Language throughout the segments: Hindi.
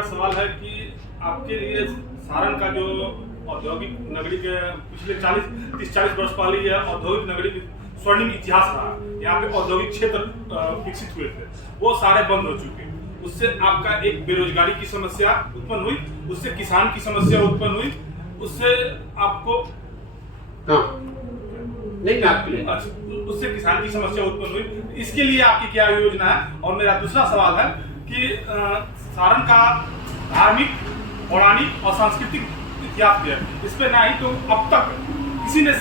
मेरा सवाल है कि आपके लिए सारण का जो औद्योगिक नगरी के पिछले 30-40 वर्ष पहले यह औद्योगिक नगरी की स्वर्णिम इतिहास रहा। यहाँ पे औद्योगिक क्षेत्र विकसित हुए थे, वो सारे बंद हो चुके। उससे आपका एक बेरोजगारी की समस्या उत्पन्न हुई, उससे किसान की समस्या उत्पन्न हुई, उससे आपको उससे किसान की समस्या उत्पन्न हुई। इसके लिए आपकी क्या योजना है? और मेरा दूसरा सवाल है कि सारण का धार्मिक, पौराणिक और सांस्कृतिक इतिहास है, इस पे ना ही तो अब तक किसी ने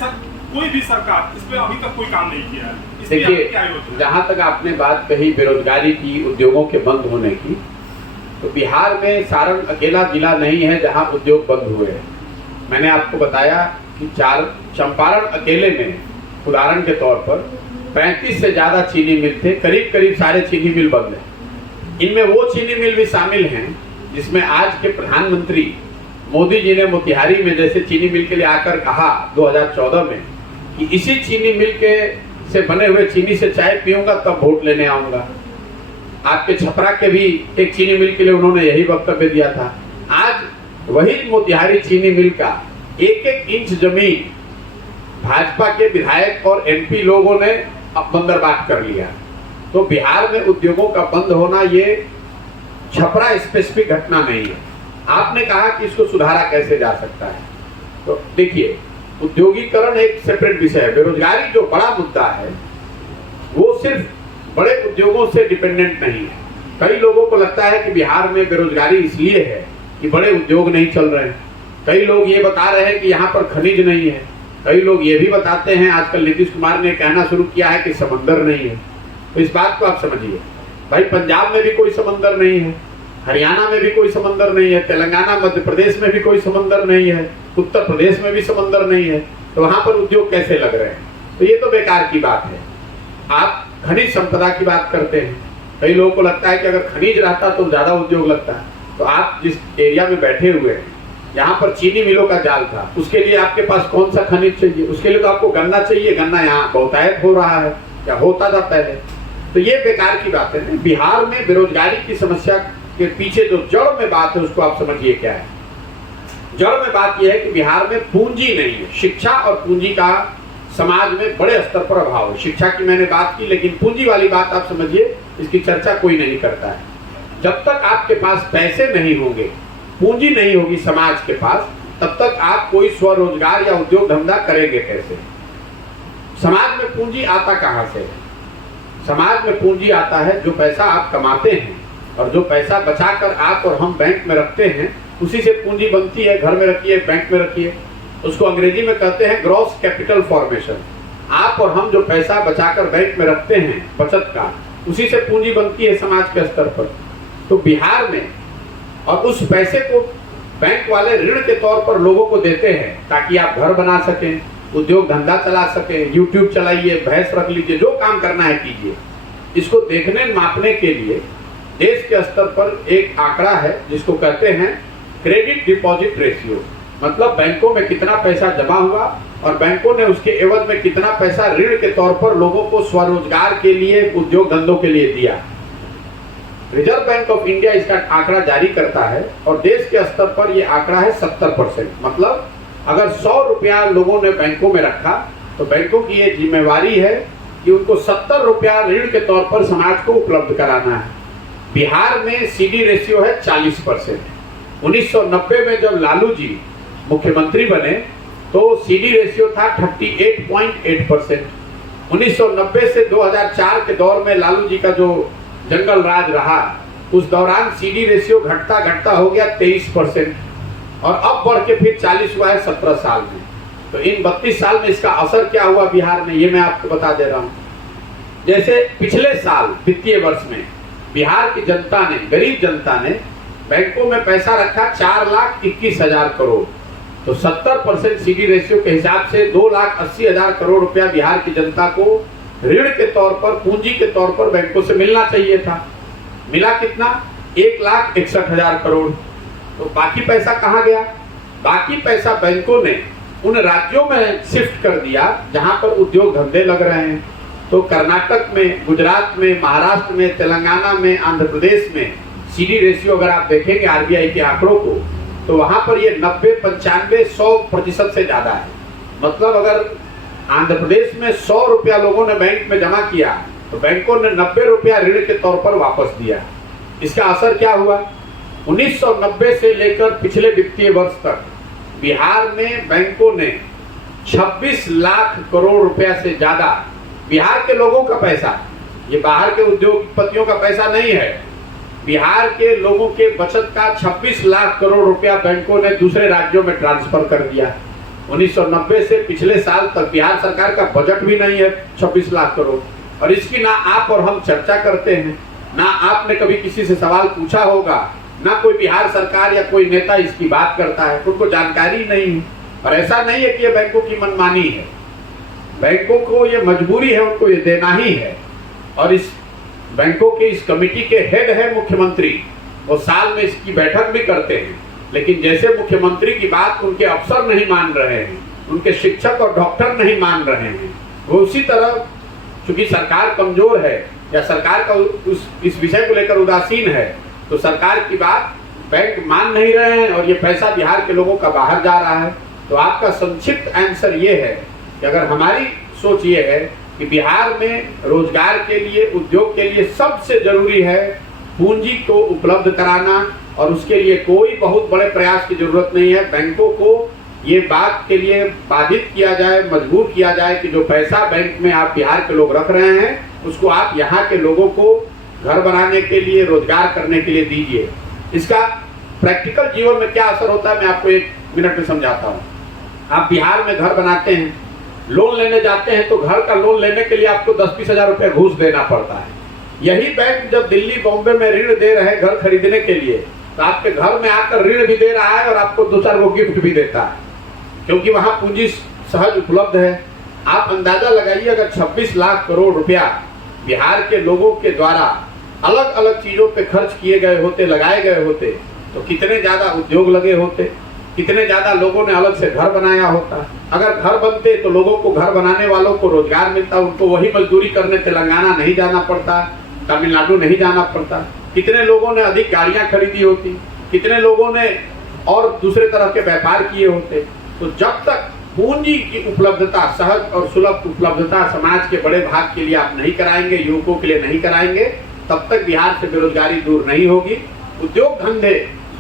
कोई भी सरकार इस पे अभी तक कोई काम नहीं किया है। देखिए, जहाँ तक आपने बात कही बेरोजगारी की, उद्योगों के बंद होने की, तो बिहार में सारण अकेला जिला नहीं है जहाँ उद्योग बंद हुए हैं। मैंने आपको बताया कि चंपारण अकेले में उदाहरण के तौर पर 35 से ज्यादा चीनी मिल थे, करीब करीब सारे चीनी मिल बंद हैं। इनमें वो चीनी मिल भी शामिल हैं जिसमें आज के प्रधानमंत्री मोदी जी ने मोतिहारी में जैसे चीनी मिल के लिए आकर कहा 2014 में कि इसी चीनी मिल के से बने हुए चीनी से चाय पीऊंगा तब वोट लेने आऊंगा। आपके छपरा के भी एक चीनी मिल के लिए उन्होंने यही वक्तव्य दिया था। आज वही मोतिहारी चीनी मिल का एक एक इंच जमीन भाजपा के विधायक और एमपी लोगों ने बंदरबाट कर लिया। तो बिहार में उद्योगों का बंद होना ये छपरा स्पेसिफिक घटना नहीं है। आपने कहा कि इसको सुधारा कैसे जा सकता है, तो देखिए, उद्योगीकरण एक सेपरेट विषय है। बेरोजगारी जो बड़ा मुद्दा है वो सिर्फ बड़े उद्योगों से डिपेंडेंट नहीं है। कई लोगों को लगता है कि बिहार में बेरोजगारी इसलिए है कि बड़े उद्योग नहीं चल रहे हैं। कई लोग ये बता रहे हैं कि यहाँ पर खनिज नहीं है। कई लोग ये भी बताते हैं, आजकल नीतीश कुमार ने कहना शुरू किया है कि समंदर नहीं है। तो इस बात को आप समझिए भाई, पंजाब में भी कोई समंदर नहीं है, हरियाणा में भी कोई समंदर नहीं है, तेलंगाना मध्य प्रदेश में भी कोई समंदर नहीं है, उत्तर प्रदेश में भी समंदर नहीं है, तो वहां पर उद्योग कैसे लग रहे हैं? तो ये तो बेकार की बात है। आप खनिज संपदा की बात करते हैं, कई लोगों को लगता है कि अगर खनिज रहता तो ज्यादा उद्योग लगता है। तो आप जिस एरिया में बैठे हुए हैं, यहाँ पर चीनी मिलों का जाल था, उसके लिए आपके पास कौन सा खनिज चाहिए? उसके लिए तो आपको गन्ना चाहिए। गन्ना यहाँ बहुतायत हो रहा है, क्या होता था पहले? तो ये बेकार की बात है। बिहार में बेरोजगारी की समस्या के पीछे जो जड़ में बात है उसको आप समझिए क्या है। जड़ में बात यह है कि बिहार में पूंजी नहीं है। शिक्षा और पूंजी का समाज में बड़े स्तर पर अभाव है। शिक्षा की मैंने बात की, लेकिन पूंजी वाली बात आप समझिए, इसकी चर्चा कोई नहीं करता है। जब तक आपके पास पैसे नहीं होंगे, पूंजी नहीं होगी समाज के पास, तब तक आप कोई स्वरोजगार या उद्योग धंधा करेंगे कैसे? समाज में पूंजी आता कहां से है? समाज में पूंजी आता है जो पैसा आप कमाते हैं, और जो पैसा बचाकर आप और हम बैंक में रखते हैं, उसी से पूंजी बनती है। घर में रखिए, बैंक में रखिए, उसको अंग्रेजी में कहते हैं ग्रॉस कैपिटल फॉर्मेशन। आप और हम जो पैसा बचाकर बैंक में रखते हैं बचत का, उसी से पूंजी बनती है समाज के स्तर पर। तो बिहार में, और उस पैसे को बैंक वाले ऋण के तौर पर लोगों को देते हैं ताकि आप घर बना सकें, उद्योग धंधा चला सकें, यूट्यूब चलाइए, भैंस रख लीजिए, जो काम करना है कीजिए। इसको देखने मापने के लिए देश के स्तर पर एक आंकड़ा है जिसको कहते हैं क्रेडिट डिपॉजिट रेशियो। मतलब बैंकों में कितना पैसा जमा हुआ और बैंकों ने उसके एवज में कितना पैसा ऋण के तौर पर लोगों को स्वरोजगार के लिए, उद्योग धंधों के लिए दिया। रिजर्व बैंक ऑफ इंडिया इसका आंकड़ा जारी करता है और देश के स्तर पर यह आंकड़ा है 70%। मतलब अगर 100 रुपया लोगों ने बैंकों में रखा तो बैंकों की यह जिम्मेवारी है कि उनको 70 रुपया ऋण के तौर पर समाज को उपलब्ध कराना है। बिहार में सीडी रेशियो है 40%। 1990 में जब लालू जी मुख्यमंत्री बने तो सीडी रेशियो था 38.8%। 1990 से 2004 के दौर में लालू जी का जो जंगल राज रहा, उस दौरान सीडी रेशियो घटता घटता हो गया 23%, और अब बढ़ के फिर 40 हुआ है 17 साल में। तो इन 32 साल में इसका असर क्या हुआ बिहार में, ये मैं आपको बता दे रहा हूँ। जैसे पिछले साल वित्तीय वर्ष में बिहार की जनता ने, गरीब जनता ने बैंकों में पैसा रखा 4,21,000 करोड़। तो 70% सीडी रेशियो के हिसाब से 2,80,000 करोड़ रुपया बिहार की जनता को ऋण के तौर पर, पूंजी के तौर पर बैंकों से मिलना चाहिए था। मिला कितना? 1,61,000 करोड़। तो बाकी पैसा कहाँ गया? बाकी पैसा बैंकों ने उन राज्यों में शिफ्ट कर दिया जहां पर उद्योग धंधे लग रहे हैं। तो कर्नाटक में, गुजरात में, महाराष्ट्र में, तेलंगाना में, आंध्र प्रदेश में CD रेशियो अगर आप देखेंगे RBI के आंकड़ों को, तो वहां पर ये 90, 95, 100% से ज्यादा है। मतलब अगर आंध्र प्रदेश में 100 रुपया लोगों ने बैंक में जमा किया तो बैंकों ने 90 रुपया ऋण के तौर पर वापस दिया। इसका असर क्या हुआ? 1990 से लेकर पिछले वित्तीय वर्ष तक बिहार में बैंकों ने 26 लाख करोड़ रुपया से ज्यादा, बिहार के लोगों का पैसा, ये बाहर के उद्योगपतियों का पैसा नहीं है, बिहार के लोगों के बचत का 26 लाख करोड़ रुपया बैंकों ने दूसरे राज्यों में ट्रांसफर कर दिया। 1990 से पिछले साल तक बिहार सरकार का बजट भी नहीं है 26 लाख करोड़, और इसकी ना आप और हम चर्चा करते हैं, ना आपने कभी किसी से सवाल पूछा होगा, ना कोई बिहार सरकार या कोई नेता इसकी बात करता है, उनको जानकारी नहीं है। और ऐसा नहीं है कि ये बैंकों की मनमानी है, बैंकों को ये मजबूरी है, उनको ये देना ही है। और इस बैंकों के इस कमेटी के हेड है मुख्यमंत्री, वो साल में इसकी बैठक भी करते हैं, लेकिन जैसे मुख्यमंत्री की बात उनके अफसर नहीं मान रहे हैं, उनके शिक्षक और डॉक्टर नहीं मान रहे हैं, वो उसी तरह चूंकि सरकार कमजोर है या सरकार का इस विषय को लेकर उदासीन है, तो सरकार की बात बैंक मान नहीं रहे हैं और ये पैसा बिहार के लोगों का बाहर जा रहा है। तो आपका संक्षिप्त आंसर ये है कि अगर हमारी सोच ये है कि बिहार में रोजगार के लिए, उद्योग के लिए सबसे जरूरी है पूंजी को उपलब्ध कराना, और उसके लिए कोई बहुत बड़े प्रयास की जरूरत नहीं है। बैंकों को ये बात के लिए बाधित किया जाए, मजबूर किया जाए कि जो पैसा बैंक में आप बिहार के लोग रख रहे हैं उसको आप यहाँ के लोगों को घर बनाने के लिए, रोजगार करने के लिए दीजिए। इसका प्रैक्टिकल जीवन में क्या असर होता है मैं आपको 1 मिनट में समझाता हूँ। आप बिहार में घर बनाते हैं, लोन लेने जाते हैं, तो घर का लोन लेने के लिए आपको 10-20 हजार रुपये घूस देना पड़ता है। यही बैंक जब दिल्ली, बॉम्बे में ऋण दे रहे हैं घर खरीदने के लिए, तो आपके घर में आकर ऋण भी दे रहा है और आपको 2-4 वो गिफ्ट भी देता है, क्योंकि वहां पूंजी सहज उपलब्ध है। आप अंदाजा लगाइए, अगर 26 लाख करोड़ रुपया बिहार के लोगों के द्वारा अलग अलग चीजों पे खर्च किए गए होते, लगाए गए होते, तो कितने ज्यादा उद्योग लगे होते, कितने ज्यादा लोगों ने अलग से घर बनाया होता। अगर घर बनते तो लोगों को, घर बनाने वालों को रोजगार मिलता, उनको वही मजदूरी करने तेलंगाना नहीं जाना पड़ता, तमिलनाडु नहीं जाना पड़ता, कितने लोगों ने अधिक गाड़ियां खरीदी होती, कितने लोगों ने और दूसरे तरह के व्यापार किए होते। तो जब तक पूंजी की उपलब्धता, सहज और सुलभ उपलब्धता समाज के बड़े भाग के लिए आप नहीं कराएंगे, युवकों के लिए नहीं कराएंगे, तब तक बिहार से बेरोजगारी दूर नहीं होगी। उद्योग धंधे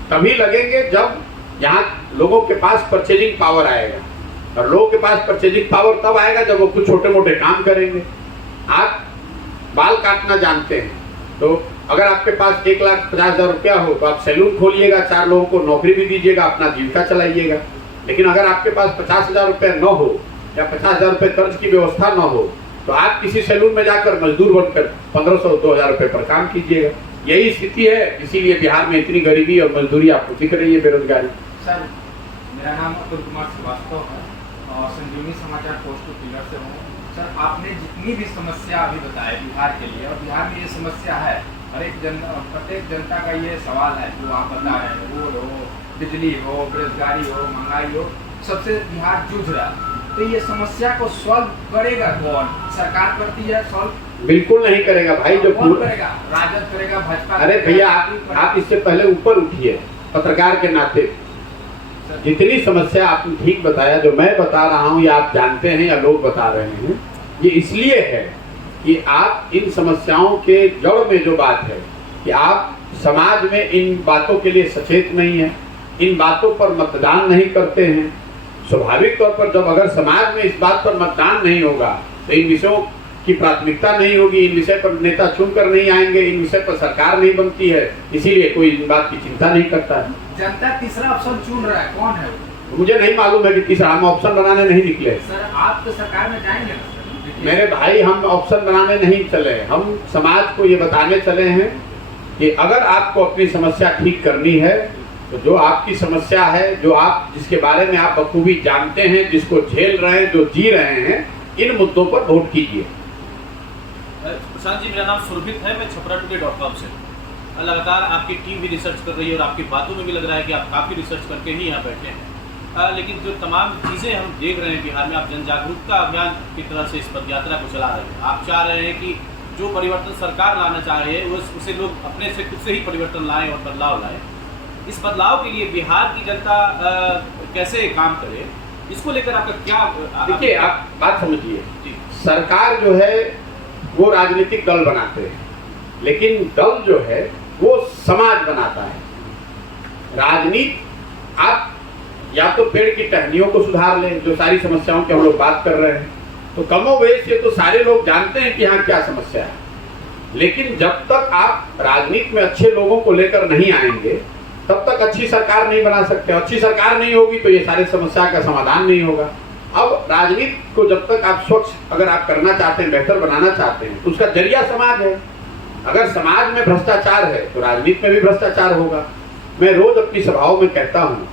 तभी लगेंगे जब यहाँ लोगों के पास परचेजिंग पावर आएगा, और लोगों के पास परचेजिंग पावर तब आएगा जब वो कुछ छोटे मोटे काम करेंगे। आप बाल काटना जानते हैं, तो अगर आपके पास 1,50,000 रुपया हो तो आप सैलून खोलिएगा, 4 लोगों को नौकरी भी दीजिएगा, अपना जीविका चलाइएगा। लेकिन अगर आपके पास 50,000 रुपया न हो या 50,000 रुपये कर्ज की व्यवस्था न हो, तो आप किसी सैलून में जाकर मजदूर बनकर 1,500-2,000 रुपये पर काम कीजिएगा। यही स्थिति है, इसीलिए बिहार में इतनी गरीबी और मजदूरी आपको दिख रही है, बेरोजगारी। सर, मेरा नाम अतुल कुमार श्रीवास्तव है और संजीवनी समाचार पोस्ट टू पिलर से हूँ। सर, आपने जितनी भी समस्या अभी बताई बिहार के लिए, और बिहार में ये समस्या है, प्रत्येक जनता का ये सवाल है जो आप बता रहे हैं, रोड हो, बिजली हो, बेरोजगारी हो, महंगाई हो, सबसे बिहार जूझ रहा है। तो ये समस्या को सॉल्व करेगा कौन? सरकार करती है सॉल्व? बिल्कुल नहीं करेगा भाई। जो कौन करेगा? राजद करेगा, भाजपा? अरे भैया, आप इससे पहले ऊपर उठिए पत्रकार के नाते। जितनी समस्या आपने ठीक बताया, जो मैं बता रहा हूँ या आप जानते हैं या लोग बता रहे हैं, ये इसलिए है कि आप इन समस्याओं के जड़ में जो बात है कि आप समाज में इन बातों के लिए सचेत नहीं है, इन बातों पर मतदान नहीं करते हैं। स्वाभाविक तौर पर जब अगर समाज में इस बात पर मतदान नहीं होगा तो इन विषयों की प्राथमिकता नहीं होगी, इन विषय पर नेता चुनकर नहीं आएंगे, इन विषय पर सरकार नहीं बनती है, इसीलिए कोई इन बात की चिंता नहीं करता है। जनता तीसरा ऑप्शन चुन रहा है, कौन है? मुझे नहीं मालूम है कि तीसरा, हम ऑप्शन बनाने नहीं निकले। सर, आप तो सरकार में जाएंगे ना? मेरे भाई, हम ऑप्शन बनाने नहीं चले, हम समाज को ये बताने चले हैं कि अगर आपको अपनी समस्या ठीक करनी है तो जो आपकी समस्या है, जो आप जिसके बारे में आप बखूबी जानते हैं, जिसको झेल रहे हैं, जो जी रहे हैं, इन मुद्दों पर वोट कीजिए। प्रशांत जी, मेरा नाम सुरभित है, मैं छपराटुडे.com से। लगातार आपकी टीम भी रिसर्च कर रही है और आपकी बातों में भी लग रहा है कि आप काफ़ी रिसर्च करके ही यहाँ बैठे हैं। लेकिन जो तमाम चीज़ें हम देख रहे हैं बिहार में, आप जन जागरूकता अभियान की तरह से इस पद यात्रा को चला रहे हैं। आप चाह रहे हैं कि जो परिवर्तन सरकार लाना चाहे उसे लोग अपने से खुद से ही परिवर्तन लाएं और बदलाव लाएं। इस बदलाव के लिए बिहार की जनता कैसे काम करे, इसको लेकर आपका क्या? देखिए, आप बात समझिए, सरकार जो है वो राजनीतिक दल बनाते हैं, लेकिन दल जो है वो समाज बनाता है। राजनीति, आप या तो पेड़ की टहनियों को सुधार लें, जो सारी समस्याओं की हम लोग बात कर रहे हैं, तो कमोवेश ये तो सारे लोग जानते हैं कि यहाँ क्या समस्या है। लेकिन जब तक आप राजनीति में अच्छे लोगों को लेकर नहीं आएंगे, तब तक अच्छी सरकार नहीं बना सकते। अच्छी सरकार नहीं होगी तो ये सारी समस्या का समाधान नहीं होगा। अब राजनीति को जब तक आप स्वच्छ अगर आप करना चाहते हैं, बेहतर बनाना चाहते हैं, तो उसका जरिया समाज है। अगर समाज में भ्रष्टाचार है तो राजनीति में भी भ्रष्टाचार होगा। मैं रोज अपनी सभाओं में कहता हूँ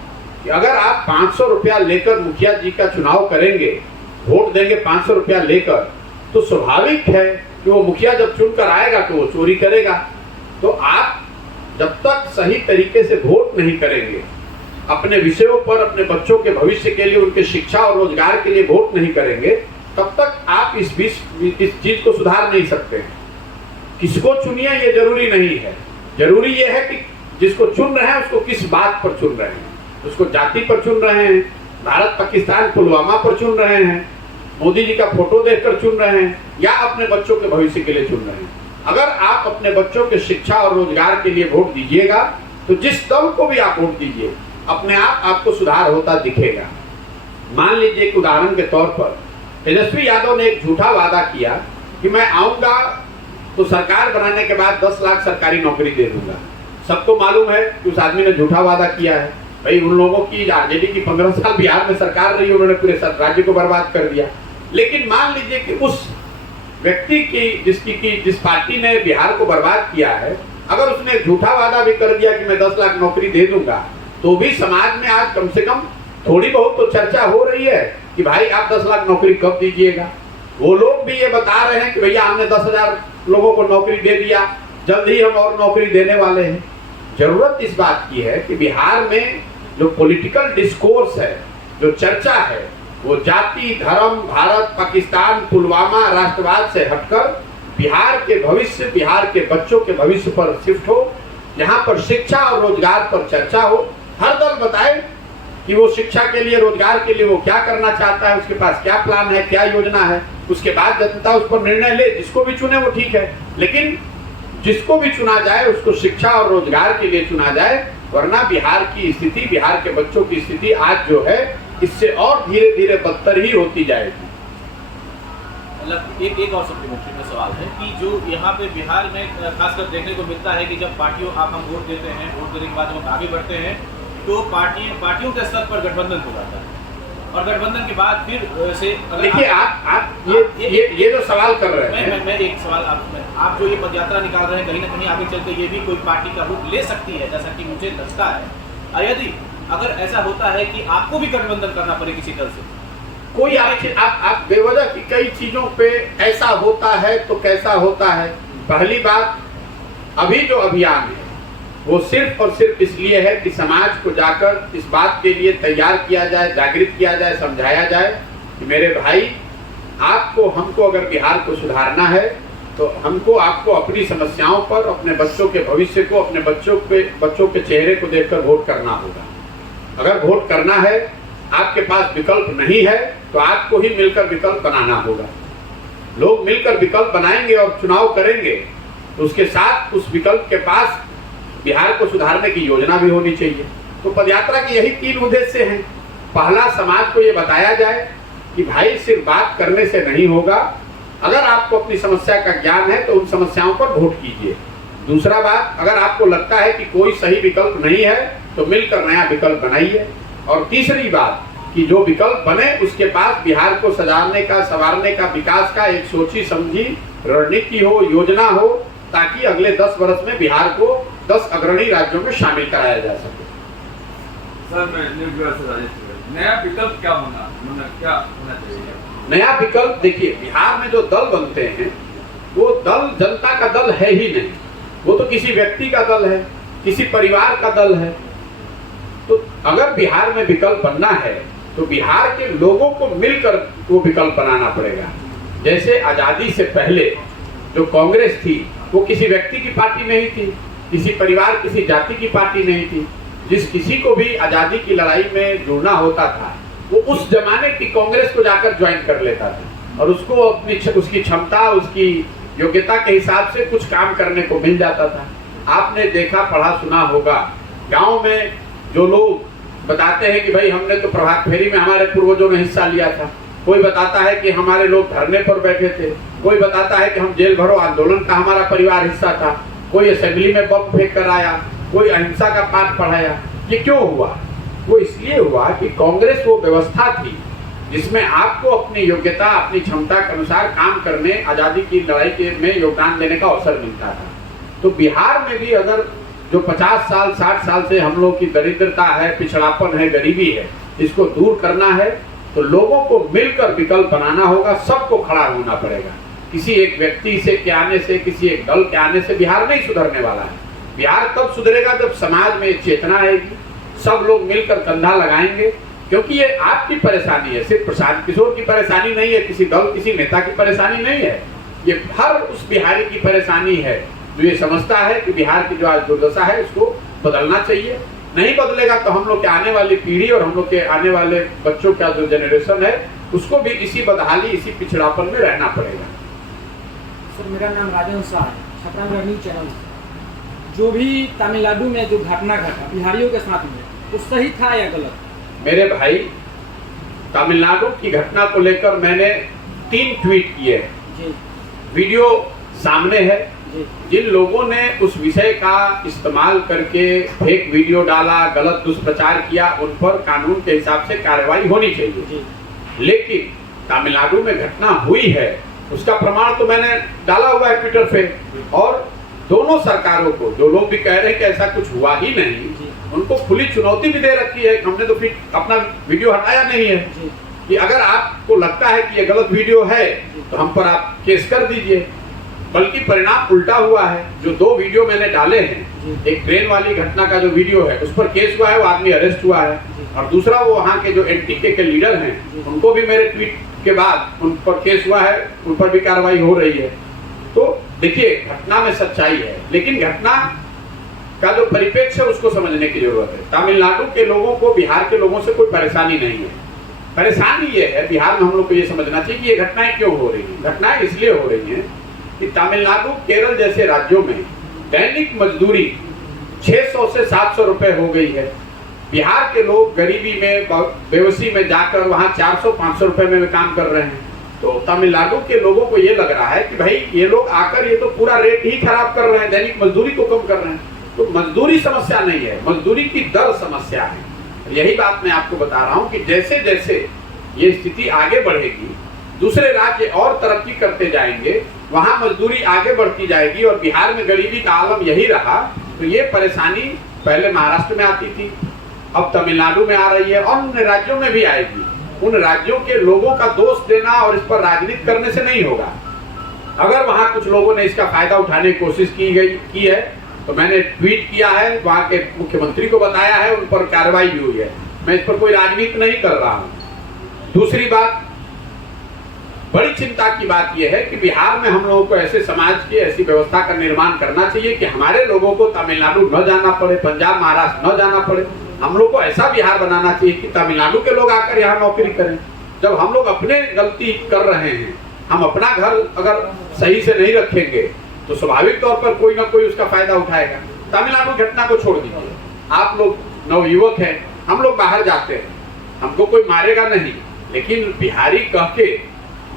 कि अगर आप 500 रुपया लेकर मुखिया जी का चुनाव करेंगे, वोट देंगे 500 रुपया लेकर, तो स्वाभाविक है कि वो मुखिया जब चुनकर आएगा तो वो चोरी करेगा। तो आप जब तक सही तरीके से वोट नहीं करेंगे, अपने विषयों पर, अपने बच्चों के भविष्य के लिए, उनके शिक्षा और रोजगार के लिए वोट नहीं करेंगे, तब तक आप इस चीज को सुधार नहीं सकते हैं। किसको चुनिए ये जरूरी नहीं है, जरूरी ये है कि जिसको चुन रहे हैं उसको किस बात पर चुन रहे हैं। उसको जाति पर चुन रहे हैं, भारत पाकिस्तान पुलवामा पर चुन रहे हैं, मोदी जी का फोटो देखकर चुन रहे हैं, या अपने बच्चों के भविष्य के लिए चुन रहे हैं। अगर आप अपने बच्चों के शिक्षा और रोजगार के लिए वोट दीजिएगा तो जिस दल को भी आप वोट दीजिए, अपने आप आपको सुधार होता दिखेगा। मान लीजिए एक उदाहरण के तौर पर, तेजस्वी यादव ने एक झूठा वादा किया कि मैं आऊंगा तो सरकार बनाने के बाद 10 लाख सरकारी नौकरी दे दूंगा। सबको मालूम है कि उस आदमी ने झूठा वादा किया है। भाई, उन लोगों की आरजेडी की 15 साल बिहार में सरकार रही, उन्होंने पूरे राज्य को बर्बाद कर दिया। लेकिन मान लीजिए कि उस व्यक्ति की जिस पार्टी ने बिहार को बर्बाद किया है, अगर उसने झूठा वादा भी कर दिया कि मैं 10 लाख नौकरी दे दूंगा, तो भी समाज में आज कम से कम थोड़ी बहुत तो चर्चा हो रही है कि भाई आप 10 लाख नौकरी कब दीजिएगा। वो लोग भी ये बता रहे हैं कि भैया हमने 10,000 लोगों को नौकरी दे दिया, जल्द ही हम और नौकरी देने वाले हैं। जरूरत इस बात की है कि बिहार में जो पॉलिटिकल डिस्कोर्स है, जो चर्चा है, वो जाति, धर्म, भारत पाकिस्तान पुलवामा राष्ट्रवाद से हटकर बिहार के भविष्य, बिहार के बच्चों के भविष्य पर शिफ्ट हो, जहां पर शिक्षा और रोजगार पर चर्चा हो। हर दल बताए कि वो शिक्षा के लिए, रोजगार के लिए वो क्या करना चाहता है, उसके पास क्या प्लान है, क्या योजना है। उसके बाद जनता उस पर निर्णय ले, जिसको भी चुने वो ठीक है, लेकिन जिसको भी चुना जाए उसको शिक्षा और रोजगार के लिए चुना जाए, वरना बिहार की स्थिति, बिहार के बच्चों की स्थिति आज जो है इससे और धीरे धीरे बदतर ही होती जाएगी। मतलब एक और सप्लीमेंट्री में सवाल है कि जो यहाँ पे बिहार में खासकर देखने को मिलता है कि जब हम वोट देते हैं, वोट देने के बाद हम आगे बढ़ते हैं, तो पार्टियों के स्तर पर गठबंधन हो जाता है, और गठबंधन के बाद फिर से देखिए आप ये जो सवाल कर रहे हैं, मैं एक सवाल आप जो ये पदयात्रा निकाल रहे हैं, कहीं ना कहीं आगे चलकर ये भी कोई पार्टी का रूप ले सकती है, जैसा कि मुझे लगता है। और यदि अगर ऐसा होता है कि आपको भी गठबंधन करना पड़े किसी दल से, कोई आप बेवजह की कई चीजों पे ऐसा होता है तो कैसा होता है। पहली बात, अभी जो अभियान है वो सिर्फ और सिर्फ इसलिए है कि समाज को जाकर इस बात के लिए तैयार किया जाए, जागृत किया जाए, समझाया जाए कि मेरे भाई, आपको, हमको अगर बिहार को सुधारना है तो हमको, आपको अपनी समस्याओं पर, अपने बच्चों के भविष्य को, अपने बच्चों के चेहरे को देखकर वोट करना होगा। अगर वोट करना है, आपके पास विकल्प नहीं है, तो आपको ही मिलकर विकल्प बनाना होगा। लोग मिलकर विकल्प बनाएंगे और चुनाव करेंगे, तो उसके साथ उस विकल्प के पास बिहार को सुधारने की योजना भी होनी चाहिए। तो पदयात्रा के यही 3 उद्देश्य हैं। पहला, समाज को ये बताया जाए कि भाई सिर्फ बात करने से नहीं होगा, अगर आपको अपनी समस्या का ज्ञान है तो उन समस्याओं पर वोट कीजिए। दूसरा बात, अगर आपको लगता है कि कोई सही विकल्प नहीं है तो मिलकर नया विकल्प बनाइए। और तीसरी बात कि जो विकल्प बने उसके पास बिहार को सजाने का, संवारने का, विकास का एक सोची समझी रणनीति हो, योजना हो, ताकि अगले 10 वर्ष में बिहार को 10 अग्रणी राज्यों में शामिल कराया जा सके। सर, नया विकल्प क्या होना चाहिए? नया विकल्प, देखिए, बिहार में जो दल बनते हैं वो दल जनता का दल है ही नहीं, वो तो किसी व्यक्ति का दल है, किसी परिवार का दल है। तो अगर बिहार में विकल्प बनना है तो बिहार के लोगों को मिलकर वो विकल्प बनाना पड़ेगा। जैसे आजादी से पहले जो कांग्रेस थी वो किसी व्यक्ति की पार्टी नहीं थी, किसी परिवार किसी जाति की पार्टी नहीं थी। जिस किसी को भी आज़ादी की लड़ाई में जुड़ना होता था वो उस जमाने की कांग्रेस को जाकर ज्वाइन कर लेता था और उसको अपनी उसकी क्षमता उसकी योग्यता के हिसाब से कुछ काम करने को मिल जाता था। आपने देखा पढ़ा सुना होगा, गांव में जो लोग बताते हैं कि भाई हमने तो प्रभात फेरी में हमारे पूर्वजों ने हिस्सा लिया था, कोई बताता है कि हमारे लोग धरने पर बैठे थे, कोई बताता है कि हम जेल भरो आंदोलन का हमारा परिवार हिस्सा था, कोई असेंबली में बम फेंक कर आया, कोई अहिंसा का पाठ पढ़ाया। ये क्यों हुआ? वो इसलिए हुआ कि कांग्रेस वो व्यवस्था थी जिसमें आपको अपनी योग्यता अपनी क्षमता के अनुसार काम करने आज़ादी की लड़ाई के में योगदान देने का अवसर मिलता था। तो बिहार में भी अगर जो 50 साल 60 साल से हम लोग की दरिद्रता है, पिछड़ापन है, गरीबी है, इसको दूर करना है तो लोगों को मिलकर विकल्प बनाना होगा, सबको खड़ा होना पड़ेगा। किसी एक व्यक्ति से के आने से, किसी एक दल के आने से बिहार नहीं सुधरने वाला है। बिहार तब सुधरेगा जब समाज में चेतना आएगी, सब लोग मिलकर कंधा लगाएंगे, क्योंकि ये आपकी परेशानी है, सिर्फ प्रशांत किशोर की परेशानी नहीं है, किसी दल किसी नेता की परेशानी नहीं है, ये हर उस बिहारी की परेशानी है जो ये समझता है कि बिहार की जो आज दुर्दशा है उसको बदलना चाहिए। नहीं बदलेगा तो हम लोग के आने वाली पीढ़ी और हम लोग के आने वाले बच्चों का जो जनरेशन है उसको भी इसी बदहाली इसी पिछड़ापन में रहना पड़ेगा। सर मेरा नाम राजन शाह है, छपरा न्यूज चैनल। जो भी तमिलनाडु में जो घटना घटा बिहारियों के साथ में वो सही था या गलत? मेरे भाई, तमिलनाडु की घटना को लेकर मैंने 3 ट्वीट किए हैं, जी वीडियो सामने है। जी जिन लोगों ने उस विषय का इस्तेमाल करके फेक वीडियो डाला, गलत दुष्प्रचार किया, उन पर कानून के हिसाब से कार्रवाई होनी चाहिए। जी लेकिन तमिलनाडु में घटना हुई है उसका प्रमाण तो मैंने डाला हुआ है ट्विटर पे, और दोनों सरकारों को, जो लोग भी कह रहे हैं कि ऐसा कुछ हुआ ही नहीं, उनको खुली चुनौती भी दे रखी है। हमने तो फिर अपना वीडियो हटाया नहीं है जी कि अगर आपको लगता है कि ये गलत वीडियो है तो हम पर आप केस कर दीजिए। बल्कि परिणाम उल्टा हुआ है। जो 2 वीडियो मैंने डाले हैं, एक ट्रेन वाली घटना का जो वीडियो है उस पर केस हुआ है, वो आदमी अरेस्ट हुआ है, और दूसरा वो वहाँ के जो एनटीके के लीडर हैं उनको भी मेरे ट्वीट के बाद उन पर केस हुआ है, उन पर भी कार्रवाई हो रही है। तो देखिए, घटना में सच्चाई है, लेकिन घटना का जो परिप्रेक्ष्य है उसको समझने की जरूरत है। तमिलनाडु के लोगों को बिहार के लोगों से कोई परेशानी नहीं है। परेशानी ये है, बिहार में हम लोग को ये समझना चाहिए कि ये घटनाएं क्यों हो रही हैं। घटनाएं इसलिए हो रही हैं कि तमिलनाडु केरल जैसे राज्यों में दैनिक मजदूरी 600 से 700 रुपए हो गई है। बिहार के लोग गरीबी में बेबसी में जाकर वहाँ 400-500 रुपए में काम कर रहे हैं। तो तमिलनाडु के लोगों को ये लग रहा है कि भाई ये लोग आकर ये तो पूरा रेट ही खराब कर रहे हैं, दैनिक मजदूरी को कम कर रहे हैं। तो मजदूरी समस्या नहीं है, मजदूरी की दर समस्या है। यही बात मैं आपको बता रहा हूँ कि जैसे जैसे ये स्थिति आगे बढ़ेगी, दूसरे राज्य और तरक्की करते जाएंगे, वहाँ मजदूरी आगे बढ़ती जाएगी, और बिहार में गरीबी का आलम यही रहा तो ये परेशानी पहले महाराष्ट्र में आती थी, अब तमिलनाडु में आ रही है और अन्य राज्यों में भी आएगी। उन राज्यों के लोगों का दोष देना और इस पर राजनीति करने से नहीं होगा। अगर वहाँ कुछ लोगों ने इसका फायदा उठाने की कोशिश की है तो मैंने ट्वीट किया है, वहाँ के मुख्यमंत्री को बताया है, उन पर कार्रवाई भी हुई है। मैं इस पर कोई राजनीति नहीं कर रहा हूँ। दूसरी बात, बड़ी चिंता की बात यह है कि बिहार में हम लोगों को ऐसे समाज की ऐसी व्यवस्था का निर्माण करना चाहिए कि हमारे लोगों को तमिलनाडु न जाना पड़े, पंजाब महाराष्ट्र न जाना पड़े। हम लोग को ऐसा बिहार बनाना चाहिए कि तमिलनाडु के लोग आकर यहाँ नौकरी करें। जब हम लोग अपने गलती कर रहे हैं, हम अपना घर अगर सही से नहीं रखेंगे तो स्वाभाविक तौर पर कोई ना कोई उसका फायदा उठाएगा। तमिलनाडु घटना को छोड़ दीजिए, आप लोग नवयुवक हैं, हम लोग बाहर जाते हैं, हमको कोई मारेगा नहीं, लेकिन बिहारी कह के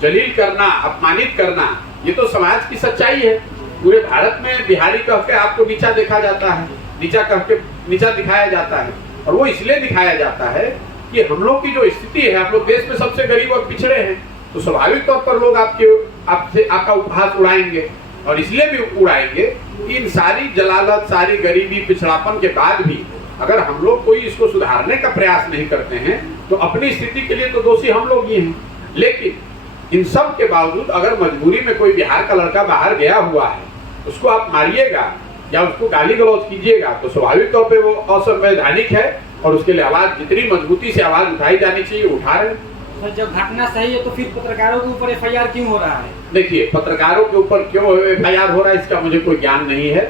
जलील करना, अपमानित करना, ये तो समाज की सच्चाई है। पूरे भारत में बिहारी कह के आपको नीचा देखा जाता है, नीचा कह के नीचा दिखाया जाता है, और वो इसलिए दिखाया जाता है कि हम लोग की जो स्थिति है, हम लोग देश में सबसे गरीब और पिछड़े हैं, तो स्वाभाविक तौर पर लोग आपका उपहास उड़ाएंगे, और इसलिए भी उड़ाएंगे कि इन सारी जलालत, सारी गरीबी, पिछड़ापन के बाद भी अगर हम लोग कोई इसको सुधारने का प्रयास नहीं करते हैं तो अपनी स्थिति के लिए तो दोषी हम लोग ही हैं। लेकिन इन सब के बावजूद अगर मजबूरी में कोई बिहार का लड़का बाहर गया हुआ है, उसको आप मारिएगा या उसको गाली गलौज कीजिएगा तो स्वाभाविक तौर पे वो असंवैधानिक है, और उसके लिए आवाज जितनी मजबूती से आवाज उठाई जानी चाहिए उठा रहे हैं। सर जब घटना सही है तो फिर पत्रकारों के ऊपर FIR क्यों हो रहा है? देखिए, पत्रकारों के ऊपर क्यों FIR हो रहा है इसका मुझे कोई ज्ञान नहीं है।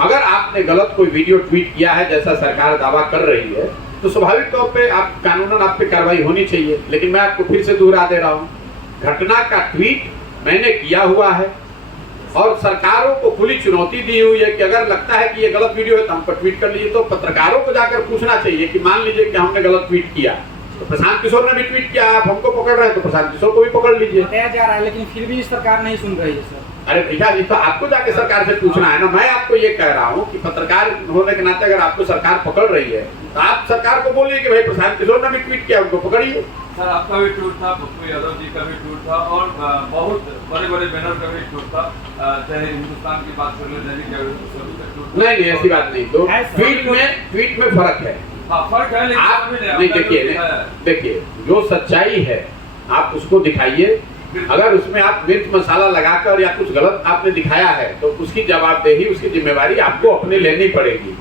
अगर आपने गलत कोई वीडियो ट्वीट किया है जैसा सरकार दावा कर रही है तो स्वाभाविक तौर पे आप कानूनन आप पे कार्रवाई होनी चाहिए। लेकिन मैं आपको फिर से दोहरा दे रहा हूँ, घटना का ट्वीट मैंने किया हुआ है और सरकारों को खुली चुनौती दी हुई है कि अगर लगता है कि ये गलत वीडियो है तो हम पर ट्वीट कर लीजिए। तो पत्रकारों को जाकर पूछना चाहिए कि मान लीजिए कि हमने गलत ट्वीट किया तो प्रशांत किशोर ने भी ट्वीट किया, आप हमको पकड़ रहे हैं तो प्रशांत किशोर को भी पकड़ लीजिए। बताया जा रहा है लेकिन फिर भी सरकार नहीं सुन रही है सर। अरे भैया जी, तो आपको जाके सरकार से पूछना है ना। मैं आपको ये कह रहा हूँ कि पत्रकार होने के नाते अगर आपको सरकार पकड़ रही है तो आप सरकार को बोलिए कि भाई प्रशांत किशोर ने भी ट्वीट किया, उनको पकड़िए। सर आपका भी ट्वीट था, पप्पू यादव जी का भी ट्वीट था और बहुत बड़े बड़े बैनर का भी ट्वीट था, चाहे हिंदुस्तान की बात कर ले, दैनिक जागरण सभी का ट्वीट। नहीं ऐसी बात नहीं। तो ट्वीट में फर्क है। हाँ फर्क है, लेकिन आप सभी ने नहीं, अपना देखिए जो सच्चाई है आप उसको दिखाइए। अगर उसमें आप मिर्च मसाला लगाकर या कुछ गलत आपने दिखाया है तो उसकी जवाबदेही, उसकी जिम्मेवारी आपको अपने लेनी पड़ेगी।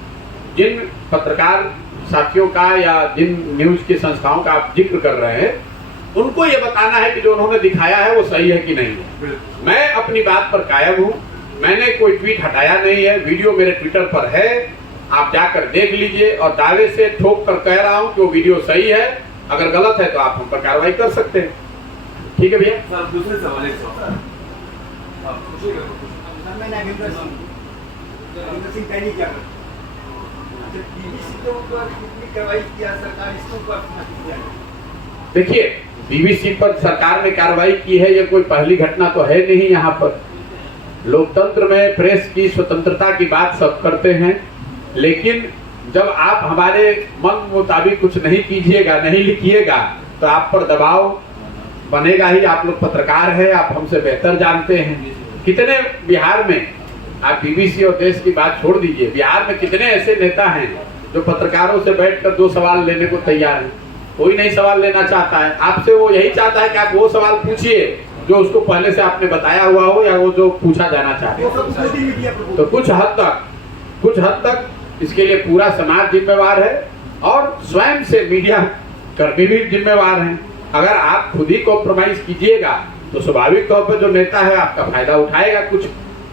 जिन पत्रकार साथियों का या जिन न्यूज की संस्थाओं का आप जिक्र कर रहे हैं उनको ये बताना है कि जो उन्होंने दिखाया है वो सही है कि नहीं है। मैं अपनी बात पर कायम हूँ, मैंने कोई ट्वीट हटाया नहीं है, वीडियो मेरे ट्विटर पर है, आप जाकर देख लीजिए और दावे से ठोक कर कह रहा हूँ कि वो वीडियो सही है। अगर गलत है तो आप हम पर कार्रवाई कर सकते हैं। ठीक है भैया। सर दूसरे सवाल एक सवाल मैं नागेंद्र सिंह दैनिक जागरण। BBC के ऊपर कितनी कार्रवाई किया सरकार, इसके ऊपर देखिए, BBC पर सरकार ने कार्रवाई की है, ये कोई पहली घटना तो है नहीं। यहाँ पर लोकतंत्र में प्रेस की स्वतंत्रता की बात सब करते हैं, लेकिन जब आप हमारे मन मुताबिक कुछ नहीं कीजिएगा, नहीं लिखिएगा तो आप पर दबाव बनेगा ही। आप लोग पत्रकार हैं, आप हमसे बेहतर जानते हैं। कितने बिहार में, आप BBC और देश की बात छोड़ दीजिए, बिहार में कितने ऐसे नेता हैं जो पत्रकारों से बैठकर 2 सवाल लेने को तैयार हैं। कोई नहीं सवाल लेना चाहता है आपसे, वो यही चाहता है कि आप वो सवाल पूछिए जो उसको पहले से आपने बताया हुआ हो या वो जो पूछा जाना चाहते हैं। तो कुछ हद तक इसके लिए पूरा समाज जिम्मेवार है और स्वयं से मीडिया कर्मी भी जिम्मेवार हैं। अगर आप खुद ही कॉम्प्रोमाइज कीजिएगा तो स्वाभाविक तौर पर जो नेता है आपका फायदा उठाएगा कुछ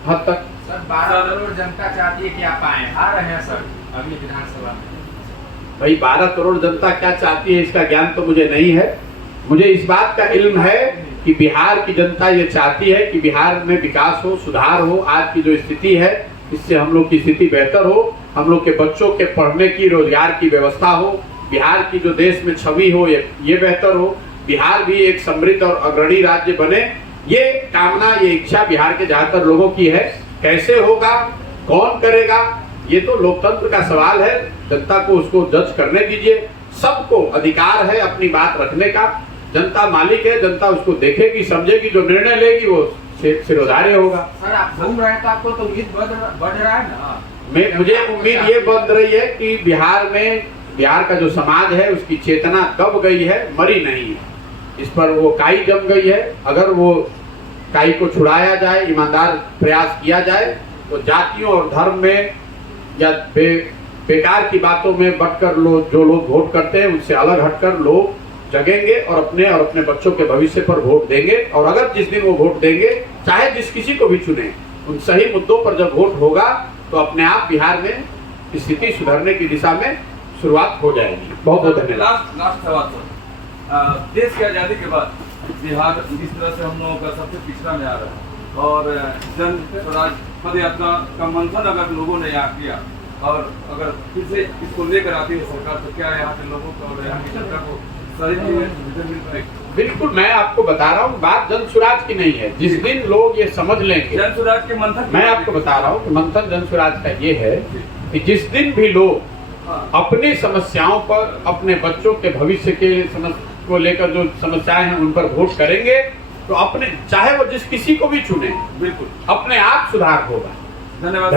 हद तक। सर 12 करोड़ जनता चाहती है कि आप आए, आ रहे हैं सर अगली विधानसभा में। भाई 12 करोड़ जनता क्या चाहती है इसका ज्ञान तो मुझे नहीं है। मुझे इस बात का इल्म है कि बिहार की जनता ये चाहती है कि बिहार में विकास हो, सुधार हो। आज की जो स्थिति है इससे हम लोग की स्थिति बेहतर हो, हम लोग के बच्चों के पढ़ने की, रोजगार की व्यवस्था हो, बिहार की जो देश में छवि हो ये बेहतर हो, बिहार भी एक समृद्ध और अग्रणी राज्य बने। ये कामना, ये इच्छा बिहार के ज्यादातर लोगों की है। कैसे होगा, कौन करेगा, ये तो लोकतंत्र का सवाल है। जनता को उसको जज करने दीजिए। सबको अधिकार है अपनी बात रखने का। जनता मालिक है, जनता उसको देखेगी, समझेगी, जो निर्णय लेगी वो सिरोधार्य होगा। सर आप घूम रहे हैं तो आपको तो उम्मीद बढ़ रहा है ना। मुझे उम्मीद ये बन रही है कि बिहार का जो समाज है उसकी चेतना दब गई है, मरी नहीं है। इस पर वो काई जम गई है। अगर वो काई को छुड़ाया जाए, ईमानदार प्रयास किया जाए तो जातियों और धर्म में या बेकार की बातों में बटकर जो लोग वोट करते हैं उनसे अलग हटकर लोग जगेंगे और अपने बच्चों के भविष्य पर वोट देंगे। और अगर जिस दिन वो वोट देंगे, चाहे जिस किसी को भी चुने, उन सही मुद्दों पर जब वोट होगा तो अपने आप बिहार में स्थिति सुधरने की दिशा में शुरुआत हो जाएगी। बहुत बहुत धन्यवाद। लास्ट सवाल सर, देश की आज़ादी के बाद बिहार इस तरह से हम लोगों का सबसे पिछड़ा में आ रहा है और जन स्वराज पद यात्रा का मंथन अगर लोगों ने यहाँ किया और अगर फिर से इसको लेकर आती है सरकार तो क्या यहाँ के लोगों को और यहाँ की जनता को सही मिल पाएगी? बिल्कुल, मैं आपको बता रहा हूँ, बात जन स्वराज की नहीं है। जिस दिन लोग ये समझ लेंगे, जन स्वराज के मंथन, मैं आपको बता रहा हूँ कि मंथन जन स्वराज का ये है कि जिस दिन भी लोग अपनी समस्याओं पर, अपने बच्चों के भविष्य के को लेकर जो समस्याएं हैं उन पर वोट करेंगे तो अपने, चाहे वो जिस किसी को भी चुने, बिल्कुल अपने आप सुधार होगा। धन्यवाद।